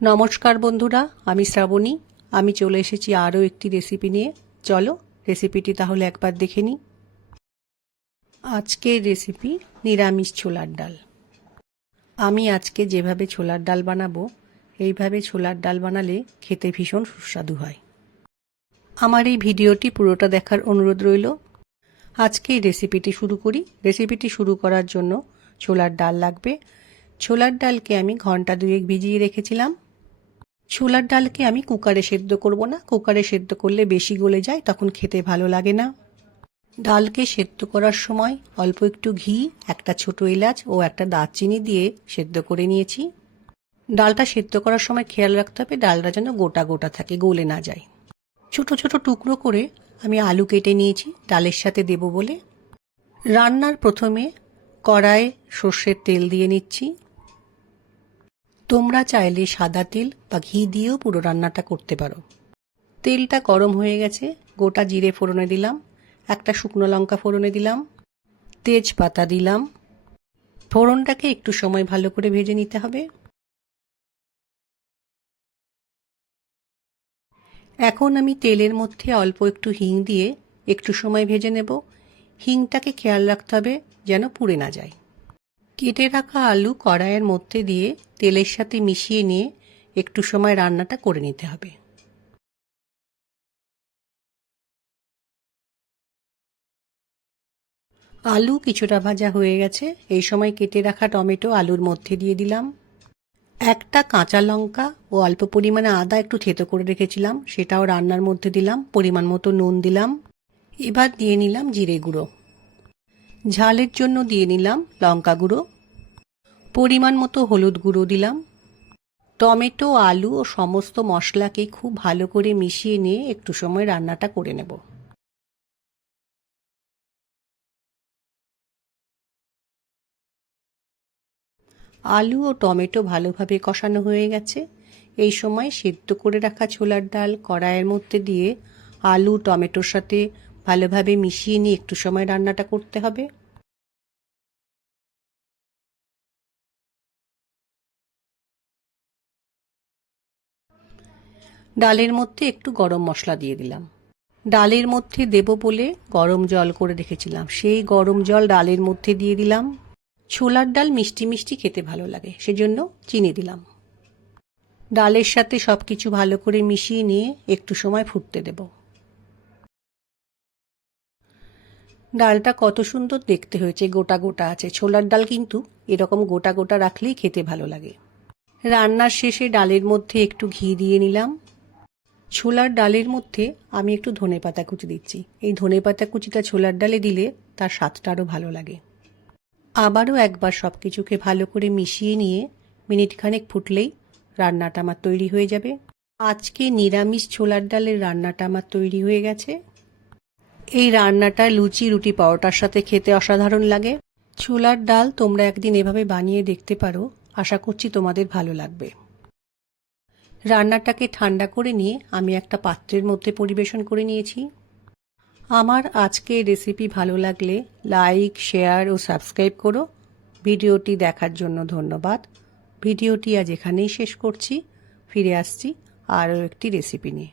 নমস্কার বন্ধুরা, আমি শ্রাবণী। আমি চলে এসেছি আরও একটি রেসিপি নিয়ে। চলো রেসিপিটি তাহলে একবার দেখে নিই। আজকের রেসিপি নিরামিষ ছোলার ডাল। আমি আজকে যেভাবে ছোলার ডাল বানাবো, এইভাবে ছোলার ডাল বানালে খেতে ভীষণ সুস্বাদু হয়। আমার এই ভিডিওটি পুরোটা দেখার অনুরোধ রইল। আজকে এই রেসিপিটি শুরু করি। রেসিপিটি শুরু করার জন্য ছোলার ডাল লাগবে। ছোলার ডালকে আমি ঘন্টা দুয়েক ভিজিয়ে রেখেছিলাম। ছোলার ডালকে আমি কুকারে সেদ্ধ করব না, কুকারে সেদ্ধ করলে বেশি গলে যায়, তখন খেতে ভালো লাগে না। ডালকে সেদ্ধ করার সময় অল্প একটু ঘি, একটা ছোট এলাচ ও একটা দারচিনি দিয়ে সেদ্ধ করে নিয়েছি। ডালটা সেদ্ধ করার সময় খেয়াল রাখতে হবে ডালটা যেন গোটা গোটা থাকে, গলে না যায়। ছোট ছোট টুকরো করে আমি আলু কেটে নিয়েছি ডালের সাথে দেব বলে। রান্নার প্রথমে কড়াইয়ে সর্ষের তেল দিয়ে নিচ্ছি। তোমরা চাইলে সাদা তেল বা ঘি দিয়েও পুরো রান্নাটা করতে পারো। তেলটা গরম হয়ে গেছে, গোটা জিরে ফোড়নে দিলাম, একটা শুকনো লঙ্কা ফোড়নে দিলাম, তেজপাতা দিলাম। ফোড়নটাকে একটু সময় ভালো করে ভেজে নিতে হবে। এখন আমি তেলের মধ্যে অল্প একটু হিং দিয়ে একটু সময় ভেজে নেব। হিংটাকে খেয়াল রাখতে হবে যেন পুড়ে না যায়। কেটে রাখা আলু কড়াইয়ের মধ্যে দিয়ে তেলের সাথে মিশিয়ে নিয়ে একটু সময় রান্নাটা করে নিতে হবে। আলু কিছুটা ভাজা হয়ে গেছে। এই সময় কেটে রাখা টমেটো আলুর মধ্যে দিয়ে দিলাম। একটা কাঁচা লঙ্কা ও অল্প পরিমাণে আদা একটু থেতো করে রেখেছিলাম, সেটাও রান্নার মধ্যে দিলাম। পরিমাণ মতো নুন দিলাম। এবার দিয়ে নিলাম জিরে গুঁড়ো। ঝালের জন্য দিয়ে নিলাম লঙ্কা গুঁড়ো। পরিমাণ মতো হলুদ গুঁড়ো দিলাম। টমেটো, আলু ও সমস্ত মশলাকে খুব ভালো করে মিশিয়ে নিয়ে একটু সময় রান্নাটা করে নেব। আলু ও টমেটো ভালোভাবে কষানো হয়ে গেছে। এই সময় সেদ্ধ করে রাখা ছোলার ডাল কড়াইয়ের মধ্যে দিয়ে আলু টমেটোর সাথে ভালোভাবে মিশিয়ে নিয়ে একটু সময় রান্নাটা করতে হবে। ডালের মধ্যে একটু গরম মশলা দিয়ে দিলাম। ডালের মধ্যে দেব বলে গরম জল করে রেখেছিলাম, সেই গরম জল ডালের মধ্যে দিয়ে দিলাম। ছোলার ডাল মিষ্টি মিষ্টি খেতে ভালো লাগে, সেজন্য চিনি দিলাম। ডালের সাথে সবকিছু ভালো করে মিশিয়ে নিয়ে একটু সময় ফুটতে দেব। ডালটা কত সুন্দর দেখতে হয়েছে, গোটা গোটা আছে। ছোলার ডাল কিন্তু এরকম গোটা গোটা রাখলেই খেতে ভালো লাগে। রান্নার শেষে ডালের মধ্যে একটু ঘি দিয়ে নিলাম। ছোলার ডালের মধ্যে আমি একটু ধনেপাতা কুচি দিচ্ছি। এই ধনেপাতা কুচিটা ছোলার ডালে দিলে তার স্বাদটা আরও ভালো লাগে। আবারও একবার সব কিছুকে ভালো করে মিশিয়ে নিয়ে মিনিট খানেক ফুটলেই রান্নাটা আমার তৈরি হয়ে যাবে। আজকে নিরামিষ ছোলার ডালের রান্নাটা আমার তৈরি হয়ে গেছে। এই রান্নাটা লুচি, রুটি, পরোটার সাথে খেতে অসাধারণ লাগে। ছোলার ডাল তোমরা একদিন এভাবে বানিয়ে দেখতে পারো, আশা করছি তোমাদের ভালো লাগবে। রান্নাটাকে ঠান্ডা করে নিয়ে আমি একটা পাত্রের মধ্যে পরিবেশন করে নিয়েছি। আমার আজকের রেসিপি ভালো লাগলে লাইক, শেয়ার ও সাবস্ক্রাইব করো। ভিডিওটি দেখার জন্য ধন্যবাদ। ভিডিওটি আজ এখানেই শেষ করছি। ফিরে আসছি আরও একটি রেসিপি নিয়ে।